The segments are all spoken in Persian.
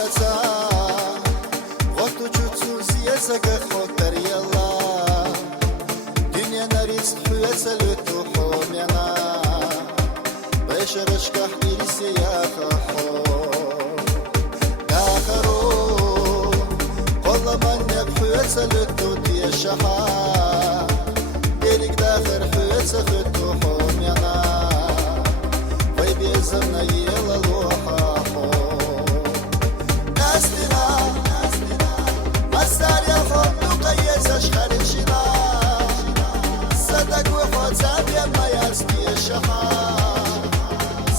خەچە وەک تو چوو زیەزەگە خۆکەریەڵا دنیا نەریز خوێسە لێ تو خۆمێنا بەشەرشکە حیریسی یاخە خۆ داخەڕۆ قۆڵە مەنێک خوێسە لێ تو دیێشەها دێریک داخەر خوێسە خێت تو خۆمێنا وەی بێزم نەیێڵە لۆحە خۆ ناستینا مەساریە خۆ دوقەیەزەش خەرشینا سەدەک و خۆچە بێمە یاستیێشەها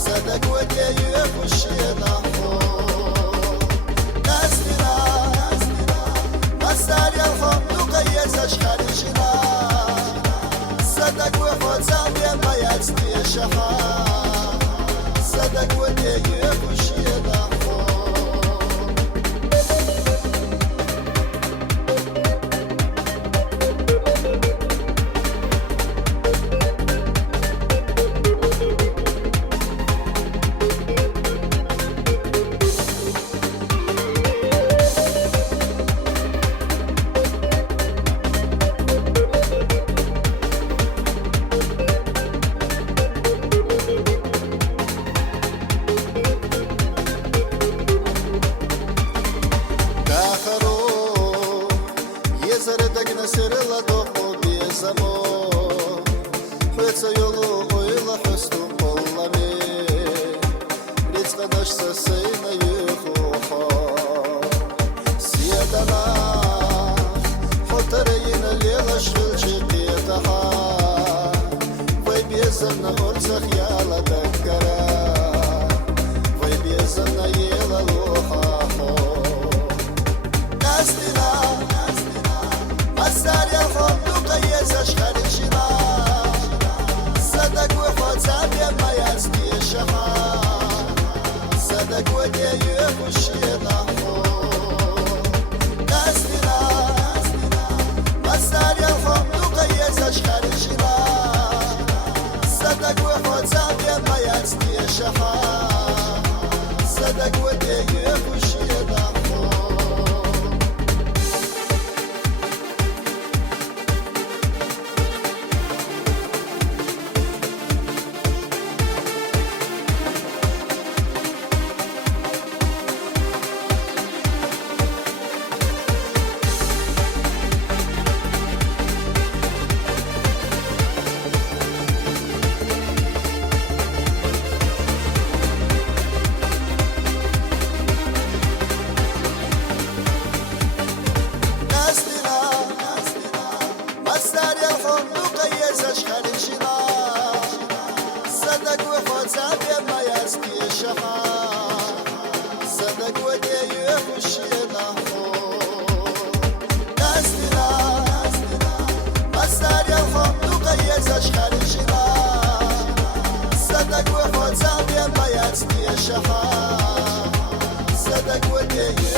سەدەک و دێیوێ خوشێنە خۆ ناستینا مەساریە خۆ دوقەیەزەش خەرشینا سەدەک و خۆچە بێمە یاستیێشەها سەدەک و دێیوێ خوشێنە خۆ Сирила до побєзамо, Хвиця йолу ойла хосту полами, Ріцка нашся сина юхуха, Сєдана, Хотареїна лєла швилчі пєтаха, Вай бєзам на орцах яла даккара, Вай бєзам на єла лохахо, Настина, Masarya khondu qayezash kharishina Sadak wa khotzab ya mayasti shaha Sadak wa deye khushina ho Nastina Masarya khondu qayezash kharishina Sadak wa khotzab ya mayasti shaha Sadak wa deye khushina ho Sadak wa deye khushina ho Nastina Masarya khondu qayezash kharishina Sadak wa khotzab ya mayasti shaha Sadak wa deye